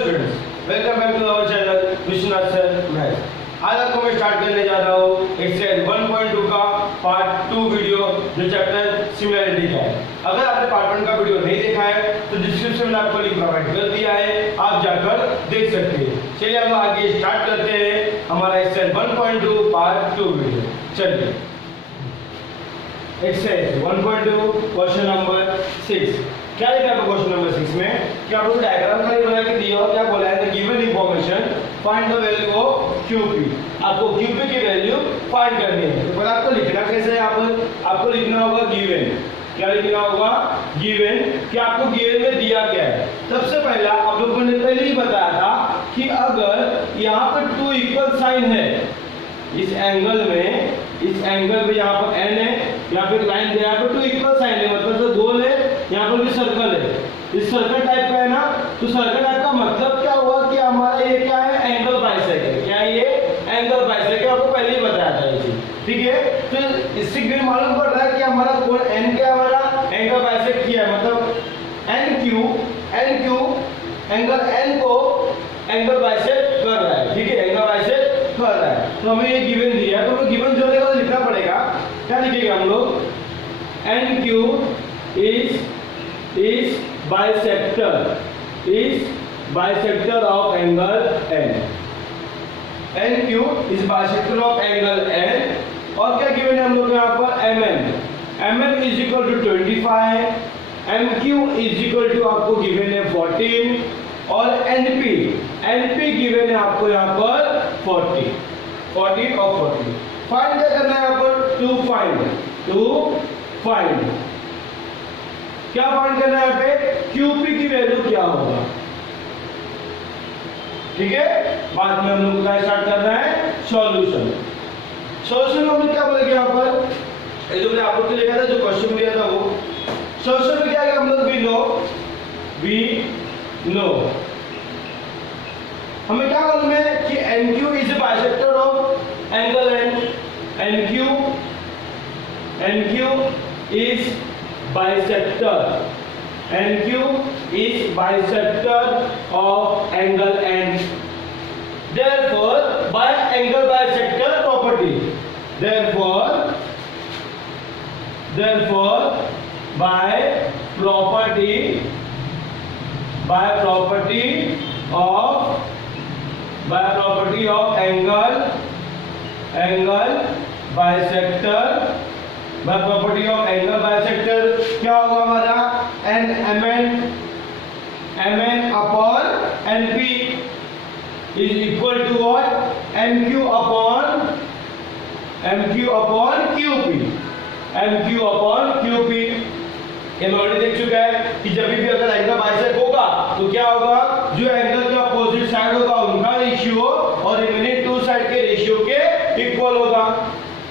Students, welcome back to our channel Vishwanath sir maths. आज आपको मैं स्टार्ट करने जा रहा हूँ एक्सरसाइज 1.2 का पार्ट 2 वीडियो जो चैप्टर सिमिलरिटी का है। अगर आपने पार्ट 1 का वीडियो नहीं देखा है तो डिस्क्रिप्शन में आपको लिंक प्रोवाइड कर दिया है, आप जाकर देख सकते हैं। चलिए हम आगे स्टार्ट करते हैं हमारा एक्सरसाइज 1.2 पार्ट 2 वीडियो। चलिए एक्सरसाइज 1.2 क्वेश्चन नंबर 6। क्या लिखा है क्वेश्चन नंबर 6 में कि आपको डायग्राम खाली बना के दिया और क्या बोला है, the given information find the value of QP। आपको QP की वैल्यू फाइंड करनी है। तो पहले आपको लिखना कैसे है, आपको लिखना होगा गिवन। क्या लिखना होगा? गिवन। कि आपको गिवन में दिया क्या है। सबसे पहला आप लोगों ने पहले ही बताया था कि अगर यहाँ पर 2 इक्वल साइन है, इस एंगल में यहाँ पर n है, यहाँ पे लाइन है, यहाँ पे 2 इक्वल साइन है, मतलब जो गोल है, यहाँ पर भी सर्कल है, इस सर्कल टाइप का है ना। तो सर्कल टाइप का मतलब क्या हुआ कि हमारा ये क्या है, एंगल बाइसेक्टर। क्या है ये? Angle bisector. आपको पहले ही बताया था ये चीज, ठीक है। तो इससे भी मालूम पड़ रहा है कि हमारा कोण n क्या हमारा एंगल बाइसेक्ट किया है, मतलब NQ एंगल n को एंगल बाइसेक्ट कर रहा है, ठीक है, एंगल बाइसेक्ट कर रहा है। तो हमें ये गिवन दिया है, तो गिवन जो रहेगा लिखना पड़ेगा। क्या लिखेगा हम लोग? NQ is bisector of angle n। NQ is bisector of angle n। और क्या गिवन है हम लोग यहाँ पर? MN is equal to 25, MQ is equal to आपको गिवन है 14 और NP गिवन है आपको यहाँ पर 40 और 40। फाइंड क्या करना है यहाँ पर? टू फाइंड क्या फाइंड करना है यहाँ पे? QP की वैल्यू क्या होगा, ठीक है। बाद में हम लोग क्या स्टार्ट करना है? सॉल्यूशन में हम लोग क्या बोलेंगे यहाँ पर? ये जो मैंने आप लोग को लिखा था, जो क्वेश्चन दिया था, वो सॉल्यूशन में क्या है हम लोग वी नो हमें क्या मालूम है कि NQ is a bisector of angle n। NQ is bisector of angle n। Therefore, by angle bisector property, therefore by property of angle bisector, by property of angle bisector क्या होगा हमारा? MN upon NP is equal to what? MQ upon QP। ये मैं already देख चुका है कि जब भी अगर एंगल बाइसेक्ट होगा तो क्या होगा, जो एंगल के अपोजिट साइड होगा उनका रेशियो और रिमेनिंग 2 साइड के रेशियो के इक्वल होगा।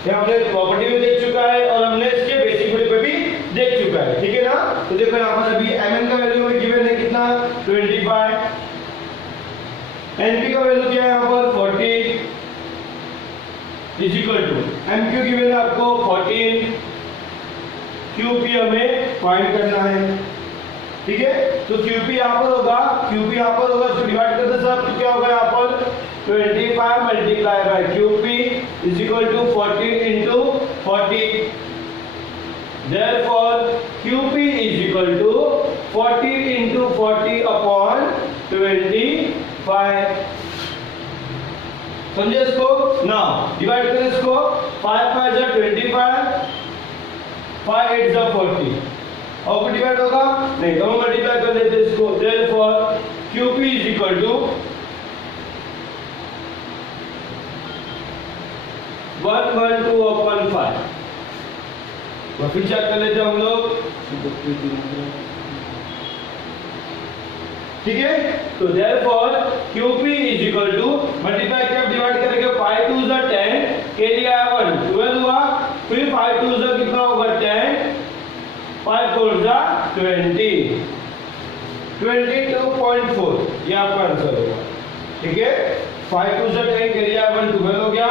ये हमने प्रॉपर्टी में देख चुका है और हमने इसके बेसिक थ्योरी पे भी देख चुका है, ठीक है ना। तो देखो यहाँ पर अभी MN का वैल्यू में गिवन है कितना? 25। NP का वैल्यू क्या है यहाँ पर? 40 is equal to MQ given है आपको 14। QP हमें फाइंड करना है, ठीक है। तो QP यहाँ पर होगा, इसको डिवाइड करते सब तो क्या होगा यहाँ पर? 25 multiply by QP is equal to 14 into 40। Therefore QP is equal to 40 into 40 upon 25। समझे इसको? ना डिवाइड करें इसको, 5 5 जा 25, 5 8 जा 40। और डिवाइड होगा नहीं, तो हम मल्टीप्लाई कर लेते हैं इसको। Therefore QP is equal to 112 upon 5। फिर चेक कर लेते हैं हम लोग, ठीक है। तो therefore QP is equal to multiply किया, डिवाइड करेंगे, 5 2 जा 10, कैरी आया 1, 12 हुआ, फिर 5 2 जा कितना होगा? 10, 5 4 जा 20, 22.4 ये आपका आंसर होगा, ठीक है। 5 2 जा 10, कैरी आया 1, 12 हो गया,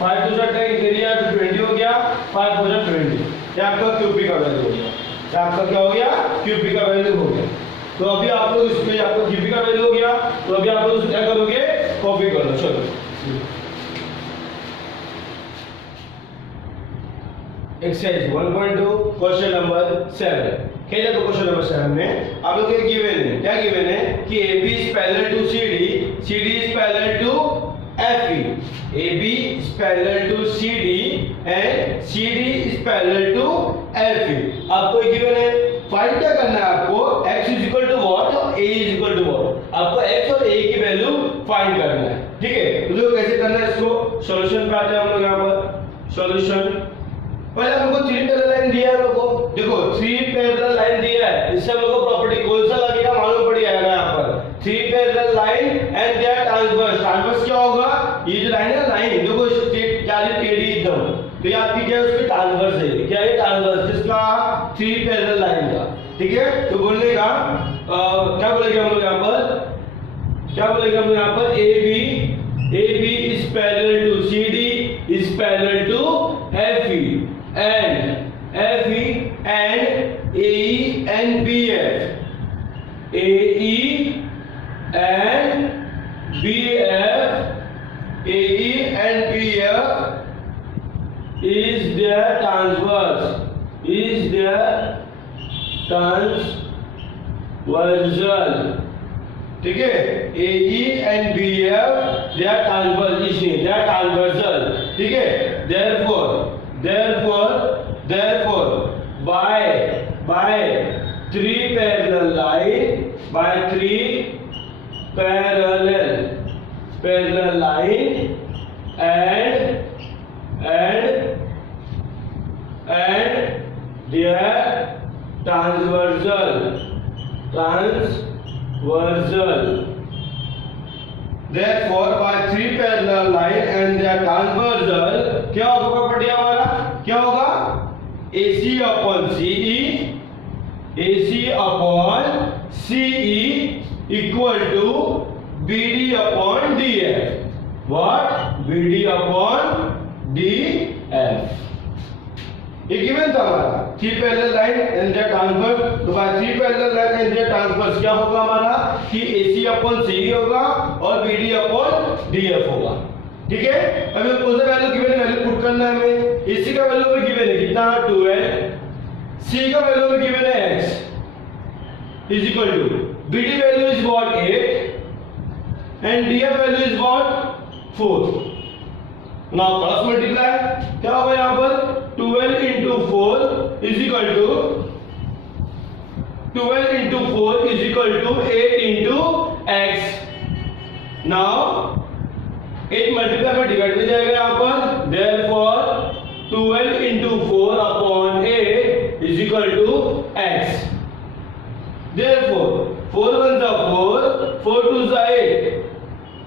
5 2 जा 10, कैरी आया 20 हो गया, 5 4 जा 20। ये आपका QP का वैल्यू हो गया। क्या आपका क्या हो गया? QP का वैल्यू हो गया। तो अभी आप लोग इसमें आपको जीपी का वैल्यू हो गया, तो अभी आप लोग क्या करोगे, कॉपी कर लो। चलो एक्सरसाइज 1.2 क्वेश्चन नंबर 7। क्या है तो क्वेश्चन नंबर 7 में आप लोग ये गिवन है, क्या गिवन है कि AB is parallel to CD, CD is parallel to FE, AB is parallel to CD and CD is parallel to FE। आपको ये गिवन है, फाइंड क्या करना है आपको, x is equal to what और a is equal to what, आपको x और a की वैल्यू फाइंड करना है। ठीक है, तो कैसे करना है इसको, सॉल्यूशन पे आते हैं हम लोग यहाँ पर। सॉल्यूशन पहले हमको 3 पैरेलल लाइन दिया है, लोगों देखो 3 पैरेलल लाइन दिया है, इससे हम लोग को प्रॉपर्टी कौन सा लगेगा मालूम पड़ जाएगा यहाँ पर। 3 parallel line and there transverse, transverse क्या होगा, ये जो लाइन है लाइन देखो क्या है टेढ़ी एकदम, तो ये आपकी क्या है उसकी ट्रांसवर्स है, क्या है ट्रांसवर्स जिसका 3 पैरेलल लाइन का। ठीक है, तो बोलने का क्या बोलेंगे हम लोग यहाँ पर, क्या बोलेंगे हम लोग यहाँ पर, AB is parallel to CD is parallel to FE and FE and AE and BF, AE and BF, AE and BF is their transverse, is their transversal। ठीक है, AE and BF they are transverse, इसलिए they are transversal। ठीक है, therefore by 3 parallel line, by 3 parallel line and their transversal, therefore by 3 parallel line and their transversal क्या होगा property हमारा, क्या होगा, AC upon CE equal to BD upon DF, what, BD upon DF। ये given था हमारा 3 parallel line and there transversal, तो बाय 3 parallel line and there transversal क्या होगा हमारा कि AC अपॉन CE होगा और BD अपॉन DF होगा। ठीक है, अभी कौन सा वैल्यू गिवन है, वैल्यू पुट करना है हमें। AC का वैल्यू में गिवन है कितना 12, C का वैल्यू में गिवन है x is equal to BD value is what 8 and DF value is what 4। now cross multiply क्या होगा यहाँ पर 12 into 4 is equal to 12 into 4 is equal to 8 into x। now 8 multiply में divide हो जाएगा यहाँ पर, therefore 12 into 4 upon 8 is equal to x। therefore 4 1s are 4, 4 2s are 8,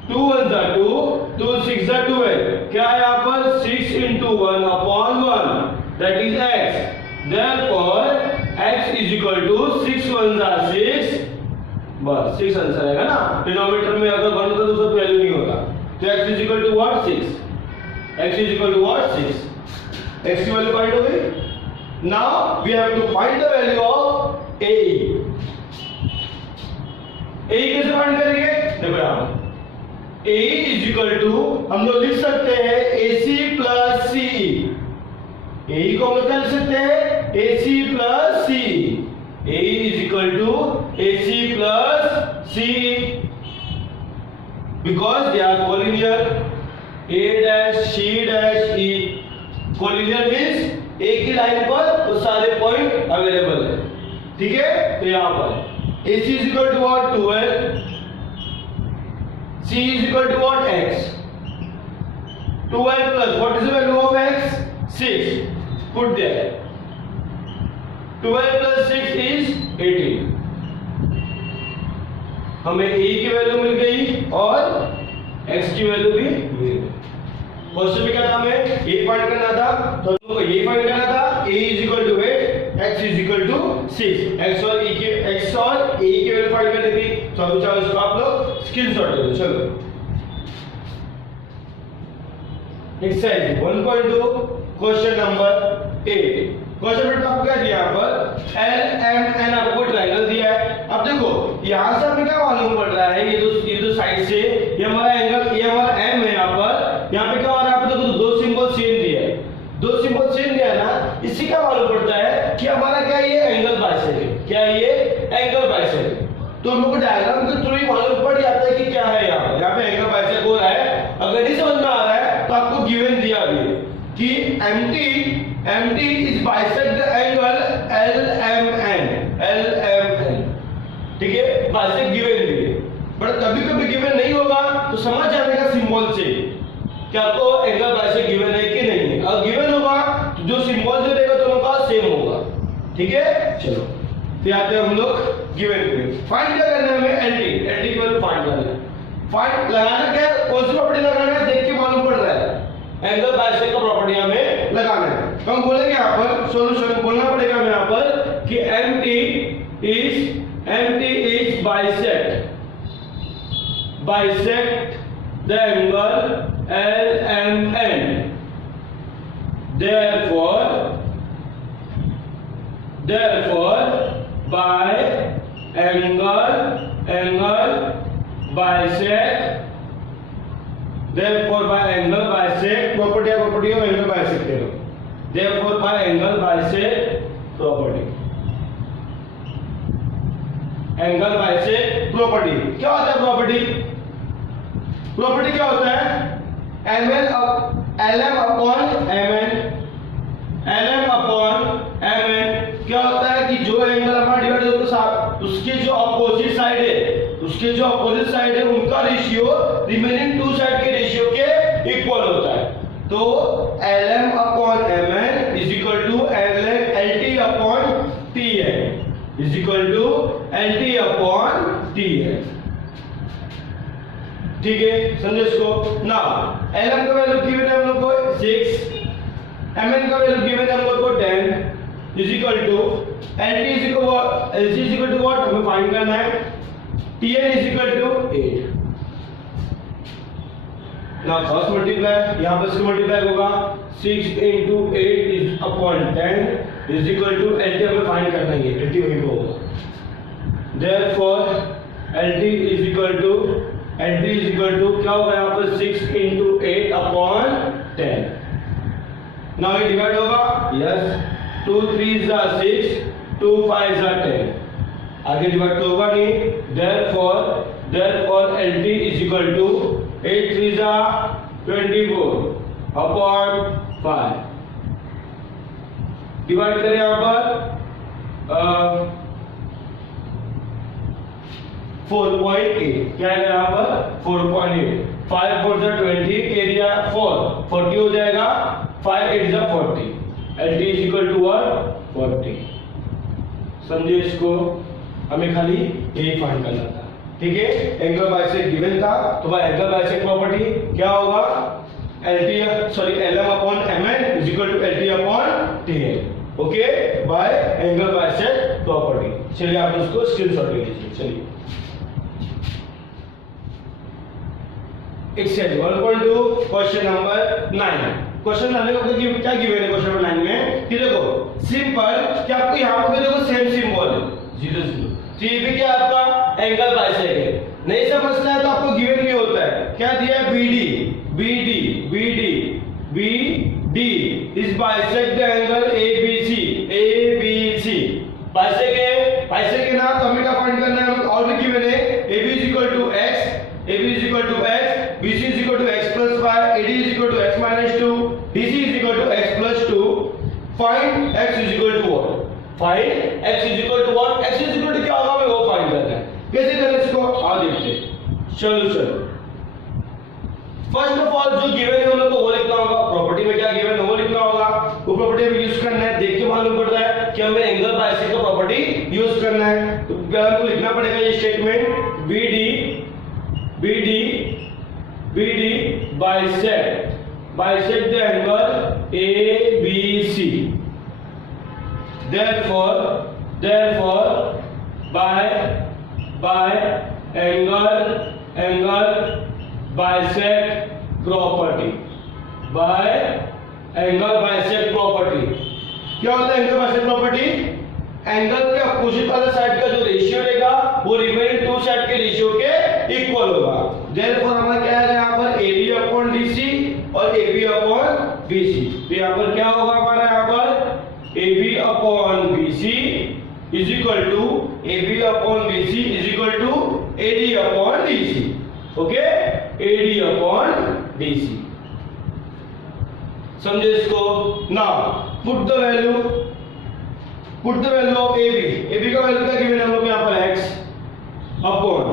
2 1s are 2, 2 6 are 12, क्या है यहाँ पर 6 into 1 upon 1 that is x। therefore x is equal to 6 1s are 6, बस 6 आंसर आएगा ना। डिनोमिनेटर में अगर 1 होता तो उसका वैल्यू नहीं होता, तो x is equal to what 6, x is equal to what 6, x की वैल्यू फाइंड हो गई। now we have to find the value of AE। AE कैसे फाइंड करेंगे, देखो यहाँ AE is equal to हम लोग लिख सकते हैं AC plus CE। AE को हम लोग क्या लिख सकते हैं AC plus CE, AE is equal to AC plus CE because they are collinear, A dash C dash E। collinear means एक ही लाइन पर तो सारे पॉइंट अवेलेबल है। ठीक है, तो यहाँ पर AC is equal to what 12, C is equal to what x, 12 plus what is the value of x 6, put there, 12 plus 6 is 18। हमें a की वैल्यू मिल गई और x की वैल्यू भी मिल गई। क्वेश्चन में क्या था, हमें a फाइंड करना था, तो हमको a फाइंड करना था, a is equal to 8, x is equal to 6, x और a की वैल्यू फाइंड करनी थी। तो अब चलो इसको आप लोग स्क्रीनशॉट ले लो। चलो एक्सरसाइज 1.2 क्वेश्चन नंबर 8। क्वेश्चन में आपको क्या दिया, यहाँ पर L M N आपको ट्रायंगल दिया है। अब देखो यहाँ से हमें क्या मालूम पड़ रहा है, ये जो साइड से ये हमारा एंगल, ये हमारा एम है, यहाँ पे क्या हो रहा है, देखो दो सिंबल सेम दिया है, दो सिंबल सेम दिया है ना, इससे क्या मालूम पड़ता है कि हमारा क्या ये एंगल बाइसेक है, क्या है ये एंगल बाइसेक है। तो हम लोग को डायग्राम के थ्रू ही मालूम पड़ जाता है कि क्या है यहाँ पे एंगल बाइसेक हो रहा है। अगर नहीं समझ में आ रहा है तो आपको गिवन दिया भी है कि MT is bisect the angle LMN, ठीक है, बाइसेक्ट गिवन भी है। बट कभी कभी गिवन नहीं होगा तो समझ जाने का सिंबल से कि आपको एंगल बाइसेक्ट गिवन है कि नहीं है। अगर गिवन होगा तो जो सिंबल जो रहेगा दोनों का सेम होगा, ठीक है। चलो फिर आते हैं हम लोग गिवन पे। फाइंड क्या करना है हमें, LT की वैल्यू फाइंड करना है। फाइंड लगाना क्या है, कौन सी प्रॉपर्टी लगाना है, देख के मालूम पड़ रहा है, एंगल बाइसेक्ट का प्रॉपर्टी हमें लगाना है। तो हम बोलेंगे यहाँ पर सॉल्यूशन बोलना पड़ेगा हमें यहाँ पर कि MT is bisect the angle LMN, therefore by angle bisect property of angle bisect ले लो, therefore by angle bisect property, angle bisect property क्या होता है, प्रॉपर्टी क्या होता है, LM अपॉन MN क्या होता है कि जो एंगल हमारा डिवाइड होता है उसके जो अपोजिट साइड है उनका रेशियो रिमेनिंग टू साइड के रेशियो के इक्वल होता है। तो LM upon MN is equal to LT upon TN is equal to LT upon TN, ठीक है, समझो इसको ना। LM का वैल्यू गिवन है हम लोग को 6, MN का वैल्यू गिवन है हम लोग को 10 is equal to LT is equal to what हमें फाइंड करना है, TN इज इक्वल टू 8। ना फर्स्ट मल्टीप्लाई यहाँ पर इसको मल्टीप्लाई होगा 6 into 8 is upon 10 is equal to LT हमें फाइंड करना है, LT वही को होगा। Therefore LT is equal to क्या होगा यहाँ पर 6 into 8 अपॉन 10। नाउ ये डिवाइड होगा, yes, 2 3s are 6, 2 5s are 10, आगे डिवाइड तो होगा नहीं। Therefore LT is equal to 8 3s are 24 upon 5। Divide करें यहाँ पर 4.8 क्या है यहाँ पर 4.8, 5 4 20 एरिया 40 हो जाएगा, 5 8 40, LT इज इक्वल टू 40। समझे इसको, हमें खाली यही फाइंड करना था, ठीक है। एंगल बाइसेक्ट गिवन था तो भाई एंगल बाइसेक्ट प्रॉपर्टी क्या होगा, LM upon MN is equal to LT upon TN, okay, by angle bisect property. चलिए आप उसको स्क्रीनशॉट ले लीजिए। चलिए exercise 1.2 question number 9। Question number क्या गिवन है क्वेश्चन नंबर 9 में कि देखो सिंपल कि आपको यहाँ पे देखो सेम सिंबल है 0 0, तो ये भी क्या आपका एंगल बाइसेक्ट है। नहीं समझता है तो आपको गिवन भी होता है, क्या दिया है, BD is bisect the angle ABC bisect है ना, तो हमें क्या फाइंड करना है, और भी गिवन है AB is equal to x, BC is equal to x plus 5, AD is equal to x minus 2, DC is equal to x plus 2. Find x is equal to what? X is equal to क्या होगा, हमें वो find करना है। कैसे करें इसको, आओ देखते हैं। सॉल्यूशन फर्स्ट ऑफ ऑल जो गिवन है हम लोग को वो लिखना होगा, प्रॉपर्टी में क्या गिवन है वो लिखना होगा, वो प्रॉपर्टी में यूज करना है। देख के मालूम पड़ रहा है कि हमें एंगल बाइसेक्ट का प्रॉपर्टी यूज करना है, तो हमको लिखना पड़ेगा ये statement BD bisect the angle ABC. Therefore by angle bisect property, क्या होता है एंगल बाइसेक्ट प्रॉपर्टी, एंगल के अपोजिट वाले साइड का जो रेशियो रहेगा वो वो रिमेनिंग टू सेट के रेशियो के इक्वल होगा। देयरफॉर हमारा क्या है यहाँ पर AB अपॉन DC और AB अपॉन BC। तो यहाँ पर क्या होगा हमारा यहाँ पर AB upon BC is equal to AB upon BC is equal to AD upon DC। Okay, AD upon DC, समझे इसको। Now put the value of AB। AB का वैल्यू क्या गिवन है हम लोग यहाँ पर x अपॉन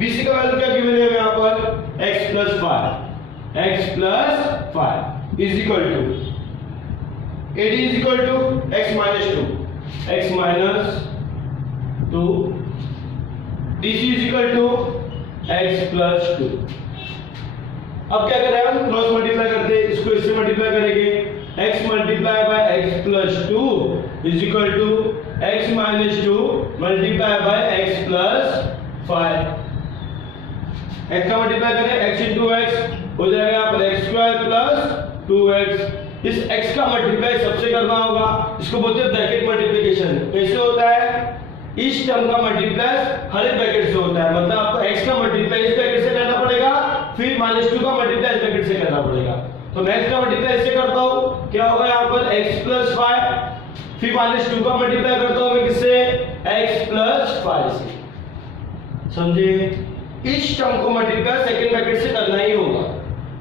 BC का वैल्यू क्या गिवन है यहाँ पर x plus 5 is equal to AD is equal to x minus 2 DC is equal to x plus 2। अब क्या करें हम क्रॉस मल्टीप्लाई करते हैं, इसको इससे मल्टीप्लाई करेंगे x multiply by x plus 2 is equal to x minus 2 multiply by x plus 5। x का मल्टीप्लाई करें x इंटू x हो जाएगा यहाँ पर x स्क्वायर प्लस 2x। इस x का मल्टीप्लाई सबसे करना होगा, इसको बोलते हैं ब्रैकेट मल्टीप्लिकेशन। कैसे होता है, इस टर्म का मल्टीप्लाई हर एक ब्रैकेट से होता है, मतलब आपको x का मल्टीप्लाई इस ब्रैकेट से करना पड़ेगा, फिर -2 का मल्टीप्लाई इस ब्रैकेट से करना पड़ेगा। तो मैं इसका मल्टीप्लाई इससे करता हूं, क्या होगा यहाँ पर x प्लस 5, फिर -2 का मल्टीप्लाई करता हूं मैं किससे x प्लस 5 से। समझे, इस टर्म को मल्टीप्लाई सेकंड ब्रैकेट से करना ही होगा,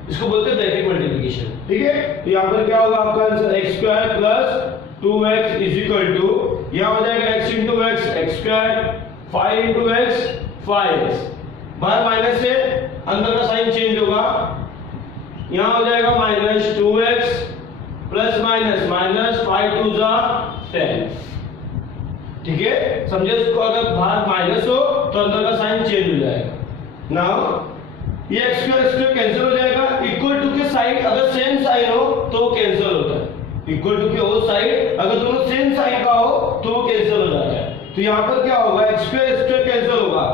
इसको बोलते हैं ब्रैकेट मल्टीप्लिकेशन। ठीक है, तो यहाँ पर क्या होगा आपका answer x square plus 2x is equal to यहाँ हो जाएगा x into x square 5 into x 5x, बाहर माइनस से अंदर का साइन चेंज होगा, यहाँ हो जाएगा -2x प्लस माइनस 5 टू 10। ठीक है, समझे इसको, अगर बाहर माइनस हो तो अंदर का साइन चेंज हो जाएगा। नाउ ये x स्क्वायर कैंसिल हो जाएगा, इक्वल टू के साइड अगर सेम साइन हो तो वो कैंसिल होता है, इक्वल टू के वो साइड अगर दोनों सेम साइन का हो तो वो कैंसिल हो जाता है। तो यहाँ पर क्या होगा x स्क्वायर कैंसिल होगा,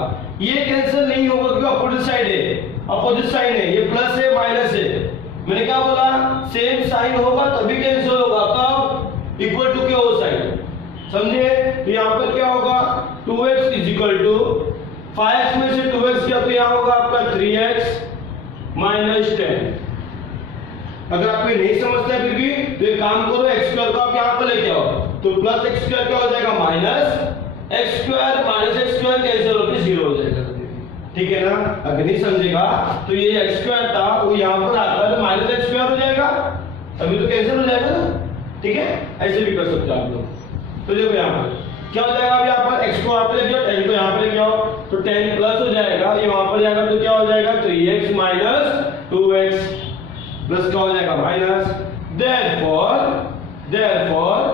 ये कैंसिल नहीं होगा क्योंकि अपोजिट साइड है, अपोजिट साइन है, ये प्लस है माइनस है। मैंने क्या बोला, सेम साइन होगा तभी कैंसिल होगा, कब, इक्वल टू के वो साइड। समझे, तो यहाँ पर क्या होगा 2x is equal to 5x में से 2x किया तो यहाँ होगा आपका 3x माइनस 10। अगर आपको नहीं समझता है फिर भी तो एक काम करो, x स्क्वायर को आप यहाँ पर लेके आओ, तो प्लस x स्क्वायर क्या हो जाएगा माइनस x स्क्वायर कैंसिल होकर 0 हो जाएगा। ठीक है ना, अगर नहीं समझेगा तो ये x स्क्वायर था वो यहाँ पर आता है तो माइनस x स्क्वायर हो जाएगा, अभी तो कैंसिल हो जाएगा ना। ठीक है, ऐसे भी कर सकते हो आप लोग। तो देखो यहाँ पर क्या हो जाएगा, अब यहाँ पर x को आप लेके आओ, 10 को यहाँ पर लेके आओ तो 10 प्लस हो जाएगा, ये वहां पर जाएगा तो क्या हो जाएगा 3x माइनस 2x प्लस क्या हो जाएगा minus. therefore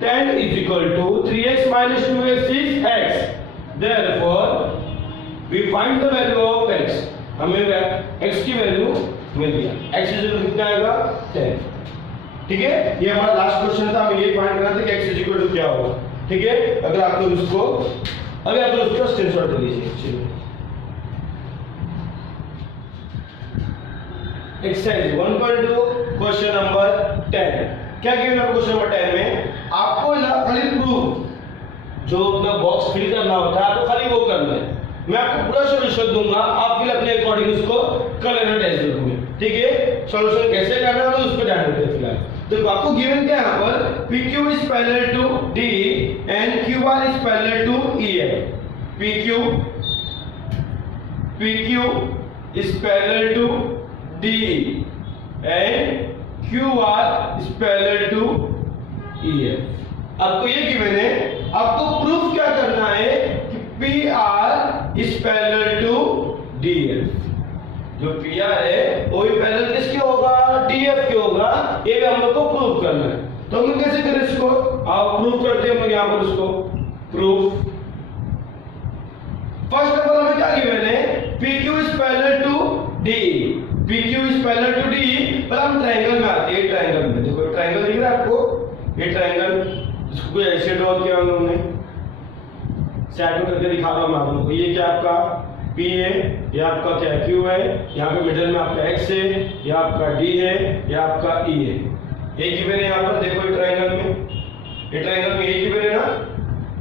10 is equal to 3x minus 2x is x, therefore we find the value of x। हमें x की वैल्यू मिल गया, x इज इक्वल टू कितना आएगा 10। ठीक है, ये हमारा लास्ट क्वेश्चन था, हमें ये फाइंड करना था कि x इज इक्वल टू क्या होगा। ठीक है, अगर आप लोग इसको अभी आप लोग इसका स्क्रीनशॉट ले लीजिए। चलिए एक्सरसाइज 1.2 क्वेश्चन नंबर 10 क्या गिवन है क्वेश्चन नंबर 10 में, आपको खाली प्रूफ जो अपना बॉक्स फिल करना होता है आपको खाली वो करना है, मैं आपको पूरा सॉल्यूशन दूंगा, आप फिर अपने अकॉर्डिंग उसको कर लेना टेस्ट बुक में। ठीक है, सॉल्यूशन कैसे करना है उस पर ध्यान देते हैं फिलहाल। तो आपको गिवन क्या है यहाँ पर, PQ is parallel to D and QR is parallel to EF। PQ is parallel to D and QR is parallel to EF। आपको ये गिवन है, आपको प्रूफ क्या करना है कि PR is parallel to DF। जो PR है वो भी पैरेलल किसके होगा, DF के होगा, ये भी हम लोग को प्रूव करना है। तो हम कैसे करें इसको, आप प्रूव करते हैं, यहाँ पर उसको प्रूफ। फर्स्ट ऑफ ऑल हमें क्या गिवन है, PQ is parallel to DE, PQ is parallel to DE, पर हम ट्रायंगल में आते हैं, ट्रायंगल में देखो ट्रायंगल दिख रहा है आपको, ये ट्रायंगल, इसको कोई ऐसे ड्रॉ किया हम लोगों ने, शैडो करके दिखा रहा हूं मैं आप लोगों को। ये क्या आपका P है, ये आपका क्या Q है, यहाँ पे मिडिल में आपका X है, ये आपका D है, ये आपका E है। ये गिवन है यहाँ पर देखो ट्रायंगल में, ये ट्रायंगल में ये गिवन है ना,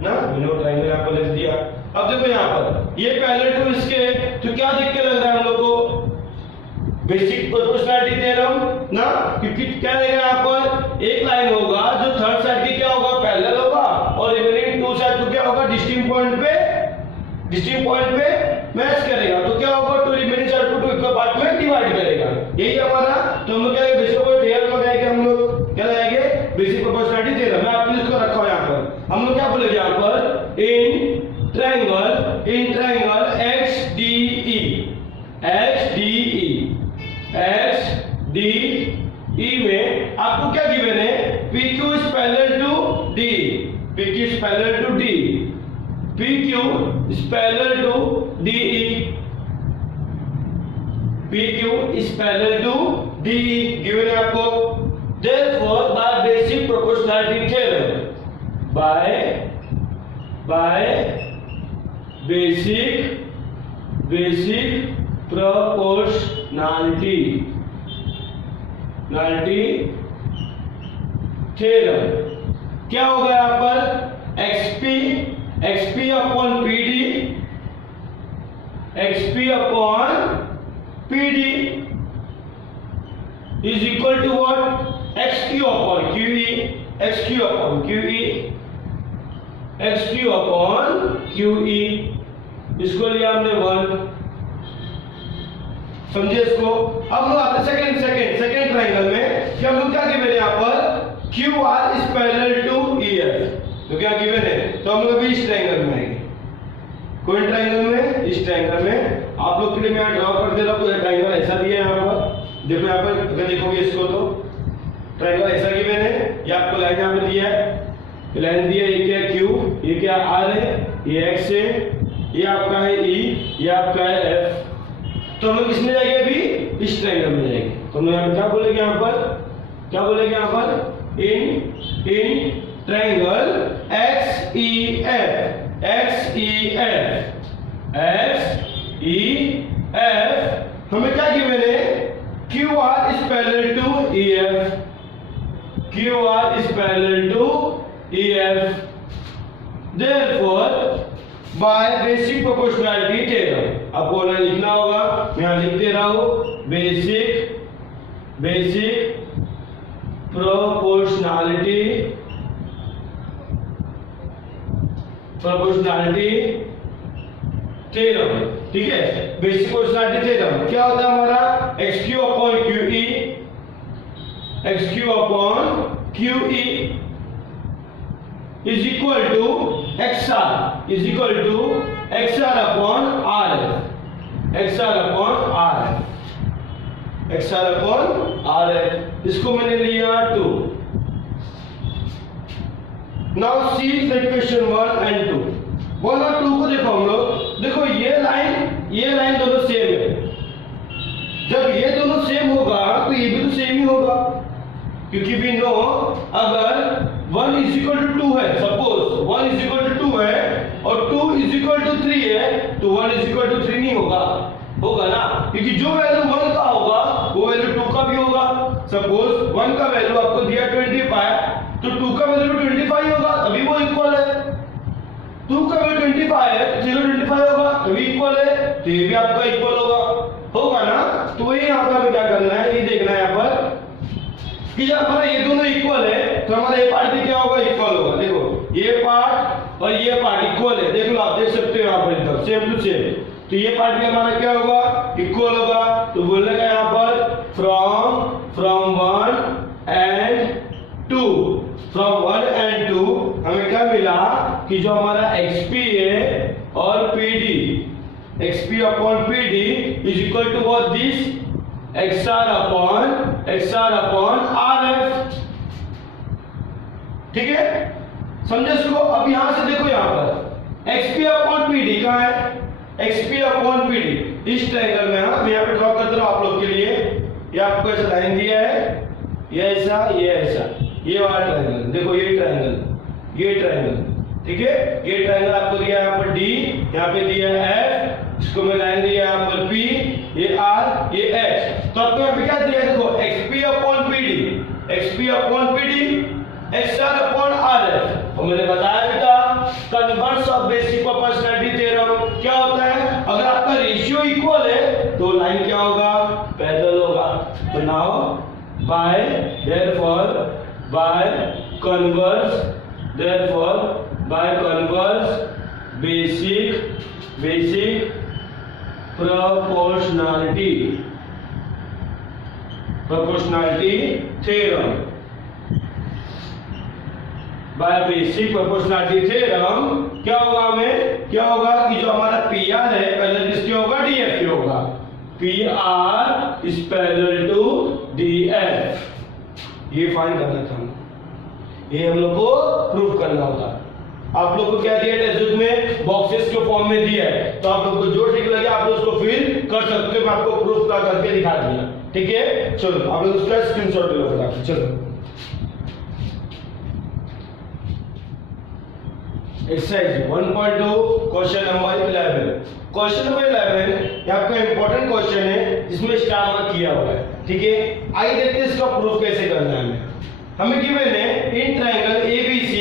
मैंने ट्रायंगल यहाँ पर लिख दिया। अब देखो यहाँ पर ये पैरेलल टू इसके, तो क्या देख के लग रहा है हम लोग को? बेसिक प्रोपोर्शनैलिटी थ्योरम ना, क्योंकि क्या रहेगा यहाँ पर एक लाइन होगा जो थर्ड साइड की क्या होगा पैरेलल होगा और रिमेनिंग टू साइड को क्या होगा डिस्टिंक्ट पॉइंट पे मैच करेगा, तो क्या होगा टू रिमेनिंग साइड को टू इक्वल पार्ट में डिवाइड करेगा। यही हमारा, तो हम लोग क्या बेसिक प्रोपोर्शनैलिटी थ्योरम लगाएंगे, हम लोग क्या लगाएंगे बेसिक प्रोपोर्शनैलिटी थ्योरम। मैं आपने इसको रखा है यहाँ पर, हम लोग क्या बोलेंगे यहाँ पर इन ट्रायंगल XDE में आपको क्या गिवन है? PQ is parallel to D, PQ is parallel to D, PQ is parallel to DE, PQ is parallel to DE given है आपको। Therefore by basic proportionality theorem, by basic proportionality theorem क्या होगा यहाँ पर XP upon PD is equal to what? XQ upon QE, इसको लिया हमने 1, समझे इसको। अब हम आते सेकंड ट्रायंगल में कि हम लोग क्या गिवन है यहाँ पर QR is parallel to EF, तो क्या गिवन है? तो हम लोग भी इस ट्रायंगल में आएंगे, कौन ट्रायंगल में? इस ट्रायंगल में। आप लोग के लिए मैं ड्रॉ कर दे रहा हूँ, तो ट्रायंगल ऐसा दिया है यहाँ पर, देखो यहाँ पर अगर देखोगे इसको तो ट्रायंगल ऐसा गिवन है, ये आपको लाइन यहाँ पे दिया है, लाइन दिया ये क्या Q, ये क्या R है, ये X है, ये आपका है E, ये आपका है F। तो हम लोग किसमें जाएंगे अभी? इस ट्रायंगल में जाएंगे। तो हम लोग क्या बोलेंगे यहाँ पर? इन ट्रायंगल XEF हमें क्या गिवन है? QR is parallel to EF, therefore by basic proportionality theorem, आपको ना लिखना होगा, मैं यहाँ लिख दे रहा हूँ basic proportionality थ्योरम, ठीक है। बेसिक प्रोपोर्शनैलिटी थ्योरम क्या होता है हमारा? XQ upon QE is equal to XR upon RF, इसको मैंने लिया 2। Now see the equation 1 and 2, 1 और 2 को देखो हम लोग, देखो ये लाइन दोनों सेम है, जब ये दोनों सेम होगा तो ये भी तो सेम ही होगा, क्योंकि we know अगर 1 is equal to 2 है, सपोज 1 is equal to 2 है और 2 is equal to 3 है, तो 1 is equal to 3 नहीं होगा ना, क्योंकि जो वैल्यू 1 का होगा वो वैल्यू 2 का भी होगा। सपोज 1 का वैल्यू आपको दिया 25, तो 2 का वैल्यू 25 होगा, तभी वो इक्वल है। 2 का वैल्यू 25 है तो 0.25 होगा, तभी इक्वल है, तो ये भी आपका इक्वल होगा ना। तो वही यहाँ पर हमें क्या करना है, ये देखना है यहाँ पर कि जब हमारा ये दोनों इक्वल है तो हमारा ये पार्ट भी क्या होगा? इक्वल होगा। देखो ये पार्ट और ये पार्ट इक्वल है, देख लो आप देख सकते हो यहाँ पर एकदम सेम टू सेम, तो ये पार्ट भी हमारा क्या होगा? इक्वल होगा। तो बोलने का यहाँ पर फ्रॉम 1 and 2 हमें क्या मिला कि जो हमारा XP है और PD, XP upon PD is equal to what? This XR upon RF, ठीक है, समझे इसको। अब यहां से देखो यहाँ पर XP upon PD कहाँ है? XP upon PD इस ट्रायंगल में, मैं यहाँ पे ड्रॉ कर दे रहा हूँ आप लोग के लिए, ये आपको ऐसा लाइन दिया है, ये ऐसा, ये वाला ट्रायंगल, देखो ये ट्रायंगल, ठीक है, ये ट्रायंगल आपको दिया है यहाँ पर D, यहाँ पे दिया है F, इसको मैं लाइन दिया यहाँ पर P, ये R, ये H। तो आपको यहाँ पे क्या दिया है? देखो XP upon PD, XR upon RF, और मैंने बताया भी था converse of basic proportionality now by converse basic proportionality theorem, by basic proportionality theorem क्या होगा कि जो हमारा PR है पैरेलल किसके होगा, DF के होगा। PR is parallel to DF, ये फाइंड करना था, ये हम लोग को प्रूफ करना होता। आप लोग को क्या दिया टेक्स्ट बुक में, बॉक्सेस के फॉर्म में दिया है, तो आप लोग को जो ठीक लगे आप लोग उसको फिल कर सकते हो। मैं आपको प्रूफ करके दिखा दिया, ठीक है। चलो आप लोग उसका स्क्रीनशॉट ले लो फटाफट। चलो exercise 1.2 question number 11। Question number 11 ये आपका इंपॉर्टेंट क्वेश्चन है जिसमें स्टार मार्क किया हुआ है, ठीक है। आइए देखते हैं इसका प्रूफ कैसे करना है। हमें गिवन है in triangle ABC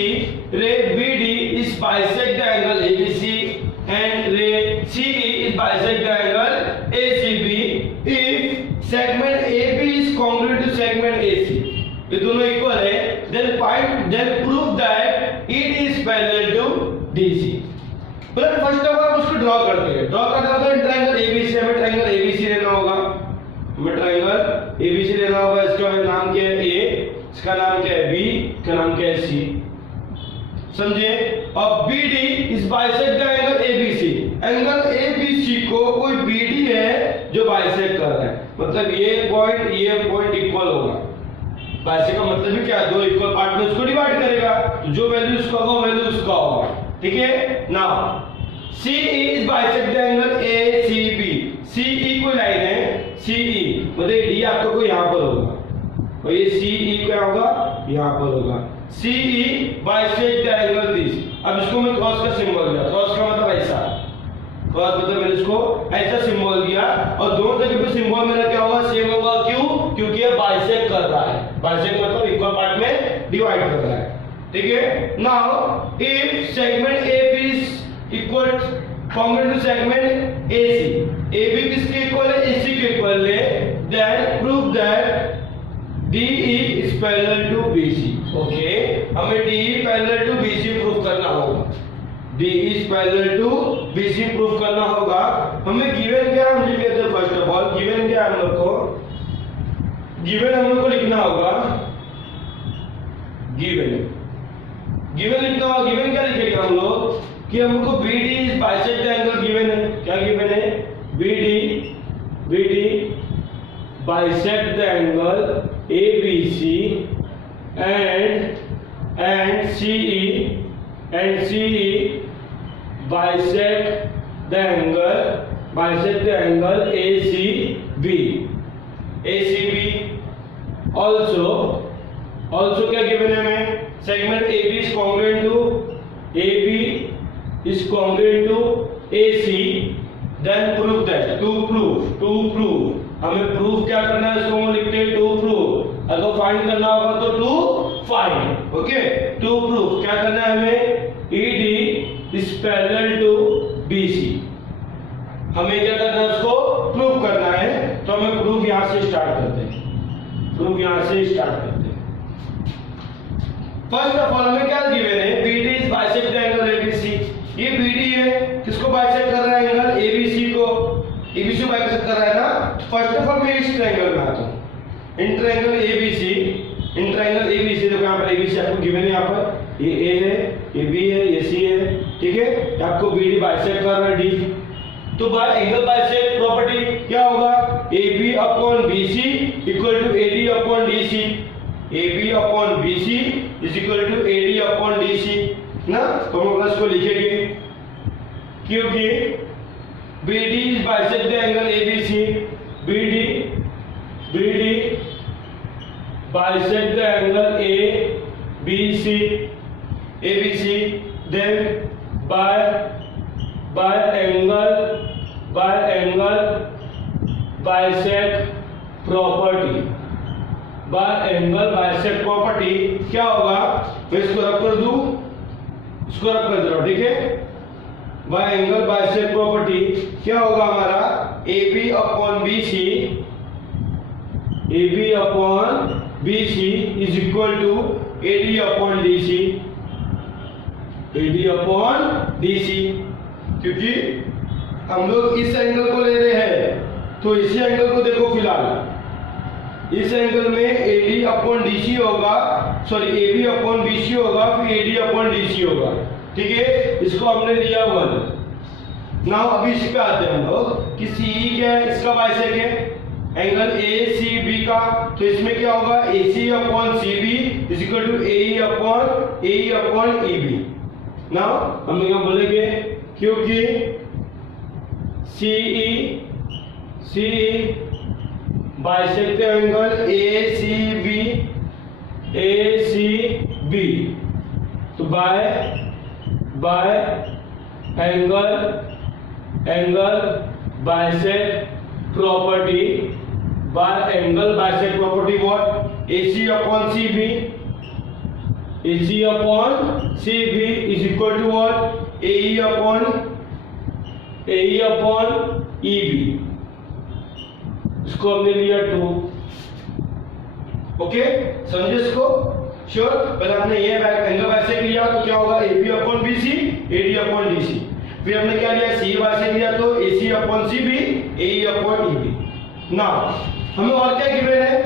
ray BD is bisect the angle ABC and ray CE is bisect the angle ACB if segment AB is congruent to segment AC, ये दोनों इक्वल है, then prove that ED is parallel to DC। मतलब first of all उसको draw करते हैं। Draw करना होगा triangle ABC, हमें ट्रायंगल ABC लेना होगा, इसका नाम क्या है A, इसका नाम क्या है B, इसका नाम क्या है C, समझे। अब BD is bisect the angle ABC, angle ABC को कोई BD है जो बाइसेक्ट कर रहा है, मतलब ये पॉइंट इक्वल होगा। बाइसेक्ट का मतलब है क्या, दो इक्वल पार्ट में उसको डिवाइड करेगा, तो जो वैल्यू उसका होगा वैल्यू उसका होगा, ठीक है। Now CE is bisect the angle ACB, CE कोई लाइन है CE, मतलब D आपका कोई यहां पर होगा और ये CE क्या होगा, यहां पर होगा। CE bisect the angle this. अब इसको मैं क्रॉस का सिंबल दिया, क्रॉस का मतलब ऐसा, क्रॉस मतलब मैंने इसको ऐसा सिंबल दिया और दोनों जगह पे सिंबल मेरा क्या होगा, सेम होगा। क्यों, क्योंकि ये बाइसेक्ट कर रहा है, बाइसेक्ट मतलब इक्वल पार्ट में डिवाइड कर रहा है, ठीक है। Now if segment AB is equal congruent to segment AC, AB किसके इक्वल है, AC के इक्वल है, then prove that DE is parallel to BC। Okay, हमें DE parallel to BC prove करना होगा, DE is parallel to BC prove करना होगा। हमें गिवन क्या, हम लिख लेते हैं फर्स्ट ऑफ ऑल गिवन क्या हम लोग को लिखना होगा, गिवन क्या लिखेंगे हम लोग कि हमको BD is bisect the angle given है, क्या गिवन है, BD bisect the angle ABC and CE bisect the angle ACB। also क्या गिवन है हमें, segment AB is congruent to AC, then prove that, to prove हमें proof क्या करना है, इसको हम लिखते हैं टू प्रूफ। अगर फाइंड करना होगा तो to find, okay. To proof क्या करना है हमें, ED is parallel to BC, हमें क्या करना है, उसको प्रूफ करना है। तो हमें प्रूफ यहां से स्टार्ट करते हैं, फर्स्ट ऑफ ऑल हमें क्या गिवन है, BD is bisect the angle ABC। ये BD है, किसको बाइसेक्ट कर रहा है, एंगल ABC को, ABC बाइसेक्ट कर रहा है ना। फर्स्ट ऑफ ऑल मैं इस ट्रायंगल में आता हूं, इन ट्रायंगल ABC देखो यहां पर ABC आपको गिवन है, यहां पर ये A है, ये B है, ये C है, ठीक है। आपको BD बाइसेक्ट कर रहा है D, तो बाय एंगल बाइसेक्ट प्रॉपर्टी क्या होगा, AB upon BC equal to AD upon DC, AB upon BC is equal to AD upon DC ना। तो हम प्लस को लिखेंगे क्योंकि BD is bisect the angle ABC, BD bisect the angle ABC, then by angle bisect property, क्या होगा, मैं इसको रब कर दूं, इसको रब कर दे रहा हूं, ठीक है। बाय एंगल बाइसेक्ट प्रॉपर्टी क्या होगा हमारा, AB upon BC AB upon BC is equal to AD upon DC, AD upon DC, क्योंकि हम लोग इस एंगल को ले रहे हैं तो इसी एंगल को देखो फिलहाल, इस एंगल में AD अपॉन DC होगा, सॉरी AB अपॉन BC होगा, फिर AD अपॉन DC होगा, ठीक है। इसको हमने लिया 1। नाउ अभी इस पे आते हैं हम लोग कि CE क्या है, इसका बाइसेक है एंगल ACB का, तो इसमें क्या होगा AC upon CB is equal to AE upon EB। Now हम यहाँ बोलेंगे क्योंकि CE बाइसेक्ट एंगल ACB, तो by angle bisect property, by angle bisect property what, AC upon CB is equal to what AE upon EB, इसको हमने लिया 2। Okay, समझे इसको? श्योर। पहले हमने ये एंगल बाइसेक्ट लिया तो क्या होगा AB upon BC, AD upon DC। फिर हमने क्या लिया CE बाइसेक्ट लिया तो AC upon CB, AE upon EB। Now हमें और क्या गिवन है?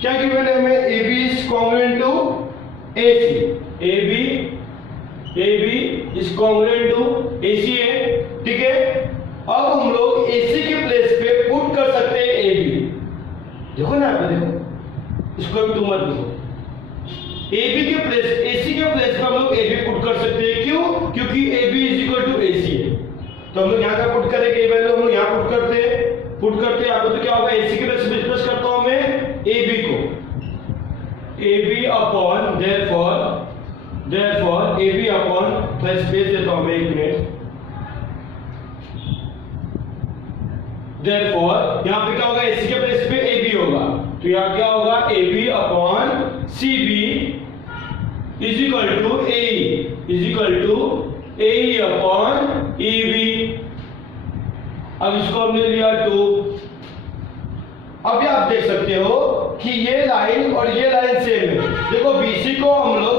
क्या गिवन है हमें? AB is congruent to AC, AB is congruent to AC है, ठीक है। अब हम लोग AC के प्लेस पे पुट कर सकते हैं AB, देखो ना आप, देखो इसको भी तुम मत देखो, AC के प्लेस पे हम लोग AB पुट कर सकते हैं, क्यों? क्योंकि AB is equal to AC है, तो हम लोग यहाँ का पुट करेंगे, ये वैल्यू हम लोग यहाँ पुट करते हैं आपको, तो क्या होगा AC के प्लेस पे रिप्लेस करता हूं मैं AB को, AB upon therefore AB upon, थोड़ा स्पेस देता हूं मैं 1 मिनट, देयरफॉर यहाँ पे क्या होगा AC के प्लेस पे AB होगा, तो यहाँ क्या होगा AB upon CB is equal to AE upon EB। अब इसको हमने लिया 2। अभी आप देख सकते हो कि ये लाइन और ये लाइन सेम है, देखो BC को हम लोग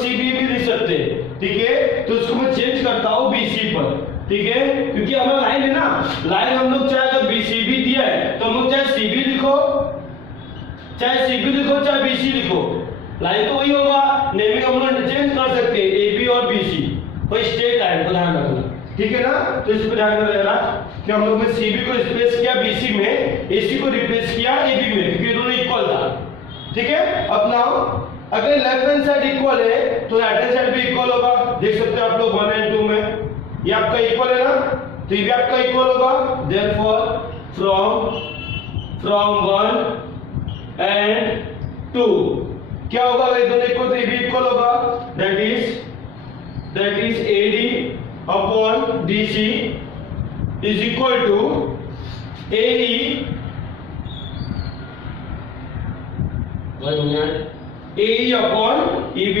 CB भी लिख सकते हैं, ठीक है। तो इसको मैं चेंज करता हूं BC पर, ठीक है, क्योंकि हमारा लाइन है ना, लाइन हम लोग चाहे अगर BCB दिया है तो हम लोग चाहे CB लिखो चाहे BC लिखो, लाइन तो वही होगा, नेमिंग हम लोग चेंज कर सकते हैं AB और BC, कोई स्ट्रेट लाइन को ध्यान रखना, ठीक है ना। तो इस पर ध्यान रहेगा कि हम लोग ने CB को रिप्लेस किया BC में, AC को रिप्लेस किया AB में, क्योंकि दोनों इक्वल था, ठीक है। अब नाउ अगर लेफ्ट हैंड साइड इक्वल है तो राइट हैंड साइड भी इक्वल होगा, देख सकते हो आप लोग 1 और 2 में, ये आपका इक्वल है ना, तो ये भी आपका इक्वल होगा। देयरफॉर फ्रॉम 1 and 2 क्या होगा, अगर दोनों इक्वल तो ये भी इक्वल होगा, that is AD upon DC is equal to AE upon EB।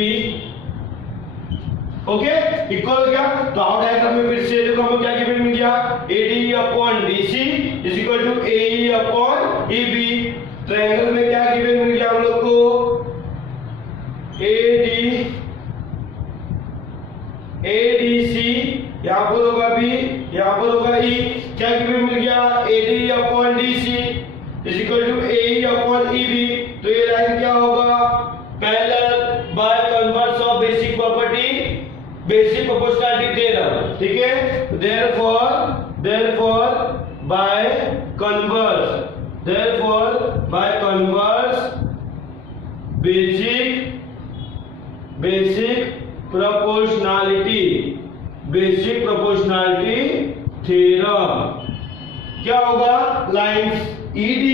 Okay, equal हो गया। तो आउट डायग्राम में फिर से देखो हमें क्या गिवन मिल गया, AD upon DC is equal to AE upon EB। Triangle में क्या गिवन मिल गया हम लोग को, ADC, यहाँ पर होगा B, यहाँ पर होगा E, क्या गिवन मिल गया AD upon DC is equal to AE upon EB। तो ये लाइन क्या होगा, parallel by converse of basic property, basic proportionality theorem, ठीक है। Therefore by converse basic proportionality theorem क्या होगा, line ED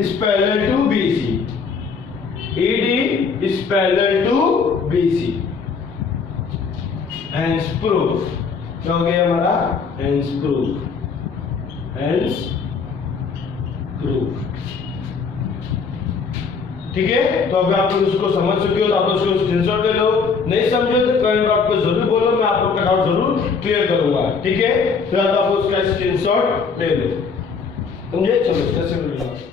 is parallel to BC, ED is parallel to BC, hence proof। क्या हो गया हमारा, hence proof। ठीक है। तो अगर आप लोग उसको समझ चुके हो तो आप लोग उसको स्क्रीनशॉट ले लो, नहीं समझे तो कमेंट बॉक्स में जरूर बोलो, मैं आप लोग का डाउट जरूर क्लियर करूंगा, ठीक है। फिर आप उसका स्क्रीनशॉट ले लो, समझे। चलो इसका